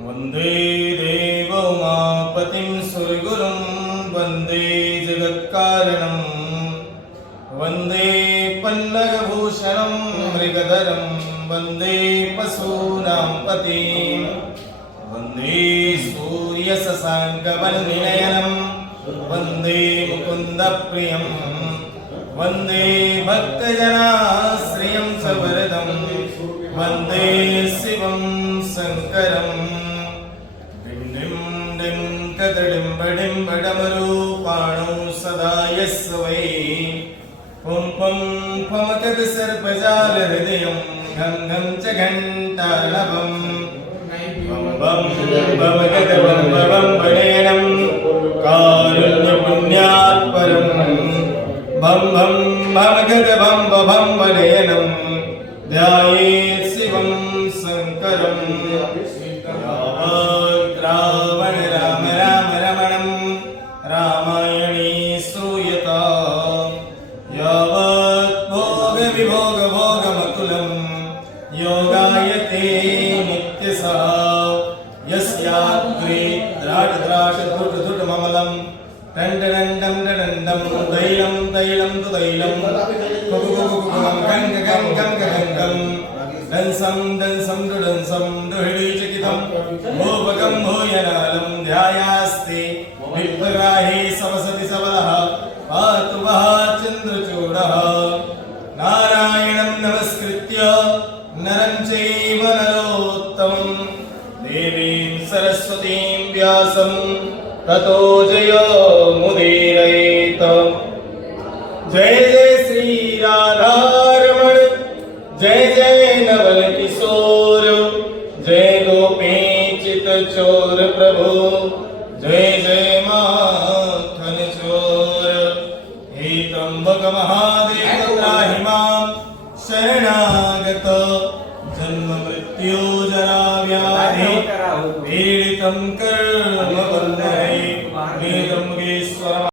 वन्दे देवोमापतिं सुरगुरुं वन्दे जगत्कारणं वन्दे पन्नगभूषणं मृगधरं वन्दे पशूनां पतिं वन्दे सूर्यशशाङ्कवर्णनयनं वन्दे मुकुन्दप्रियं वन्दे भक्तजनाश्रियं सवरदं वन्दे शिवं शङ्करम् कदडिम्बडिम्बडमरूपाणौ सदा यस्य वै पुं पुं फमकद सर्पजालहृदयं घं घं च घण्टार्णवम् बं बं भवगद बं बं वडेनं कारुण्यपुण्यात् परं बं बं भवगद बं बं वडेनं ध्यायेत् शिवं शङ्करम् रावण राम राम रमणं रामायणे श्रूयता यावत् भोग विभोग भोगमकुलं योगायते नित्यसा यस्याग्रे द्राट द्राट धुट धुट ममलं दण्डं दण्डं तैलं तैलं तु तैलं कुकुकुकुकुकं गङ्ग गङ्ग गङ्ग गङ्गं दंसं दंसं दुडंसं दुहिडीचकितं भूपकं भूयनालं ध्यायास्ते विप्राहि सवसति सबलः पातु वः चन्द्रचूडः नारायणं नमस्कृत्य नरं चैव नरोत्तमं देवीं सरस्वतीं व्यासं ततो जयमुदीरयेत्। जय जय श्री राधारमण जय जय नवल किशोर जय गोपीचित चोर प्रभु जय जय माखन चोर हे त्र्यंबक महादेव त्राहि मां शरणागत जन्म मृत्यु जरा व्याधि पीडितं कर्म बन्धने वेदं